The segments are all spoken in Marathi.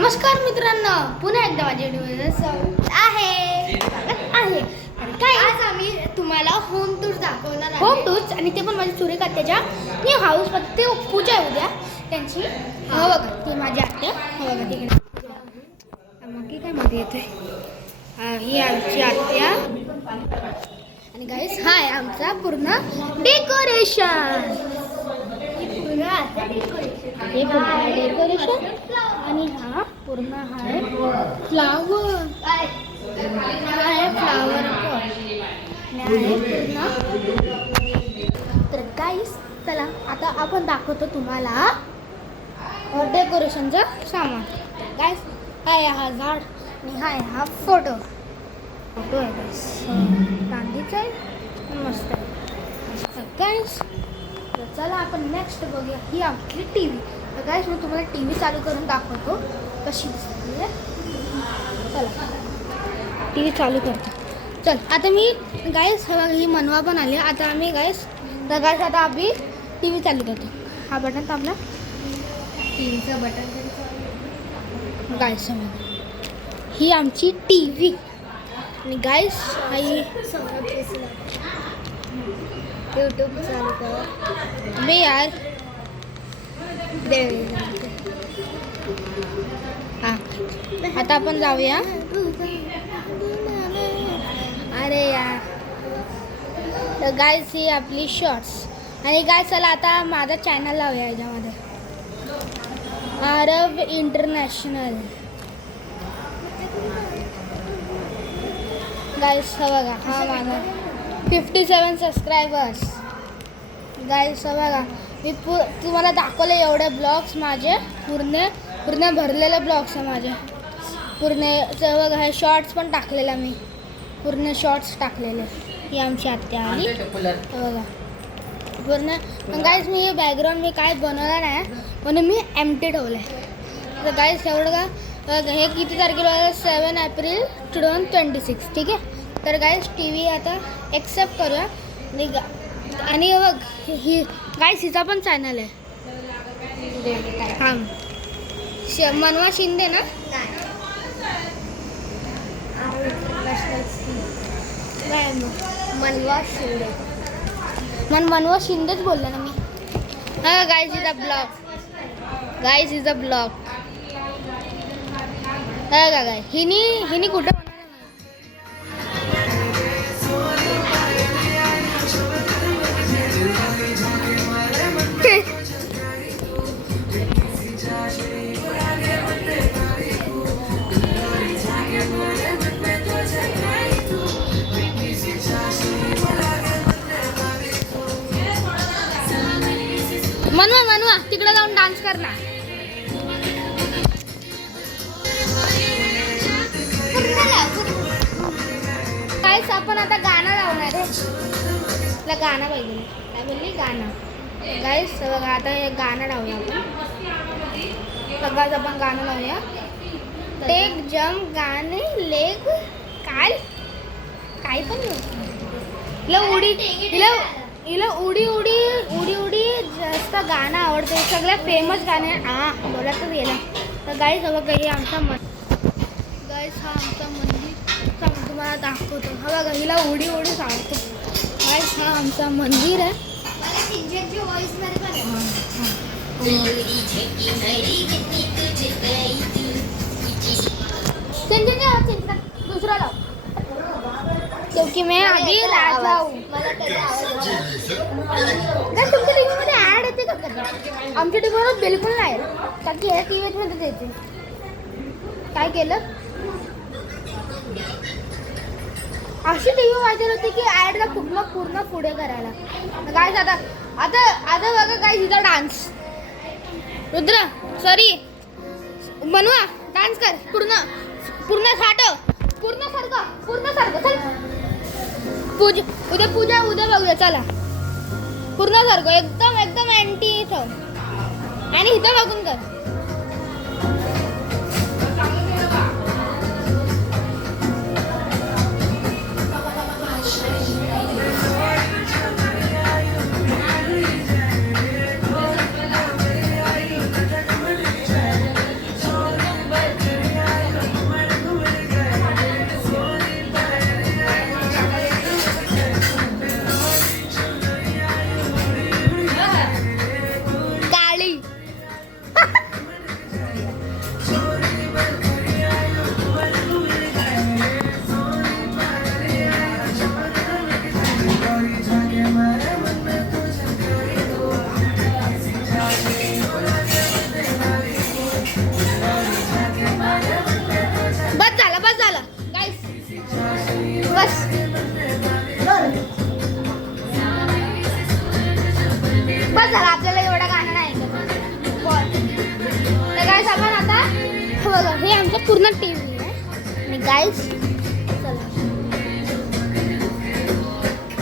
नमस्कार मित्रांनो, पुन्हा एकदा माझ्या व्हिडिओमध्ये स्वागत आहे. काय आज आम्ही तुम्हाला होम टूर दाखवणार आहे. होम टूर्स आणि ते पण माझ्या सुरेख आत्याच्या न्यू हाऊस मध्ये. ते पूजा आहे उद्या त्यांची. हो बघा, ती माझी आत्या. हो बघा तिकडे मग काय मध्ये येते. ही आमची आत्या आणि गाईस हा आहे आमचा पूर्ण डेकोरेशन. हे पूर्ण डेकोरेशन आणि हा पूर्ण आहे फ्लावर. हा आहे फ्लावर तर गाईस चला आता आपण दाखवतो तुम्हाला डेकोरेशनचं सामान. गाईस काय हा झाड आणि हा आहे हा फोटो आहे गाईस. गांधीचा आहे मस्त आहे. तर गाईस चला आपण नेक्स्ट बघूया. ही आपली टी व्ही. तर गाईस मी तुम्हाला टी व्ही चालू करून दाखवतो कशी दिसते. चला टी व्ही चालू करतो. चल आता मी गाईस ही मनवा पण आली. आता आम्ही गाईस आता आम्ही टी व्ही चालू करतो. हा बटन दाबला, टी व्हीचं बटन गाईस समजा ही आमची टी व्ही. आणि गाईस ही यूट्यूब चालू कर बे यार. हां आता आपण जाऊया. अरे यार तर गाईस ही आपली शॉर्ट्स. आणि गाईस चला आता माझा चॅनल लावूया याच्यामध्ये आरव इंटरनॅशनल. गाईस बघा हा माझा 57 सबस्क्रायबर्स. गाईस बघा मी तुम्हाला दाखवले एवढे ब्लॉग्स माझे पूर्ण भरलेले ब्लॉग्स आहे माझे पूर्ण. बघा हे शॉर्ट्स पण टाकलेला मी पूर्ण शॉर्ट्स टाकलेले. ही आमची आत्या आली बघा पूर्ण. गाईस मी हे बॅकग्राऊंड मी काय बनवलं नाही म्हणून मी एम्प्टी ठेवलं आहे. तर गाईस एवढं का हे किती तारखेला 7 एप्रिल 2026 ठीक आहे. तर गाईस टी व्ही आता एक्सेप्ट करूया. आणि बघ ही गाईस हिचा पण चॅनल आहे. हां मनवा शिंदे ना. मनवा शिंदे मनवा शिंदेच बोलले ना मी. हा guys is a blog. Guys is a blog. हा का गाय हिनी कुठं मनवा तिकडे जाऊन डान्स कर ना. गाईस आपण आता गाणं लावणार आहे. तुला गाणं पाहिजे काय बोलली गाणं. गाईस बघा आता हे गाणं लावूया आपण. सगळ्याच आपण गाणं लावूया. लेग जम गाणे लेग काय पण हिला उडी जास्त गाणं आवडते. सगळ्यात फेमस गाणे बोलातच गेला. तर गाईस बघा हे आमचा गाईस हा आमचा मंदिर तुम्हाला दाखवतो. हा बघा हिला उडी सांगतो. गाईस हा आमचा मंदिर आहे. दुसरा लाव क्योंकि मैं अभी राजा हूँ. तुमच्या टीव्हीमध्ये ॲड येते का? आमच्या टीव्हीवर बिलकुल नाही ताकी ह्या टीव्हीमध्ये येते. काय केलं अशी टीव्ही पाहिजे होती की ॲडला पूर्ण पुढे करायला. काय आता बघा काय तिचा डान्स. रुद्र सॉरी मनवा डान्स कर पूर्ण सारखं चल. पूजा बघूया चला. पूर्ण सारखं एकदम अँटी इथं आणि इथं बघून कर. बस बस झालं आपल्याला एवढं गाणं नाही ऐकायचं. तर गाईस आपण आता बघा हे आमचं पूर्ण टीव्ही आहे आणि गाईस चला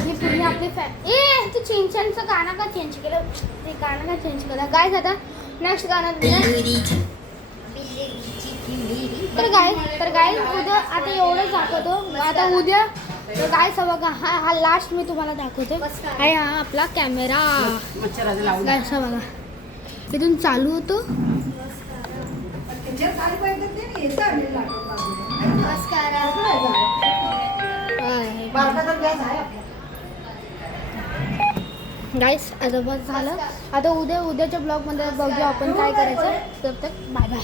ही पूर्ण आपली तू चिंचनचं गाणं का चेंज केलं ते गाणं का चेंज केलं गाईस. आता नेक्स्ट गाणं तर गाय उद्या आता एवढंच दाखवतो. आता उद्या तर गाय बघा हा लास्ट मी तुम्हाला दाखवते. आहे हा आपला कॅमेरा गाय बघा इथून चालू होतो. गाईस आता बस झालं. आता उद्याच्या ब्लॉगमध्ये बघू आपण काय करायचं. तब तक बाय बाय.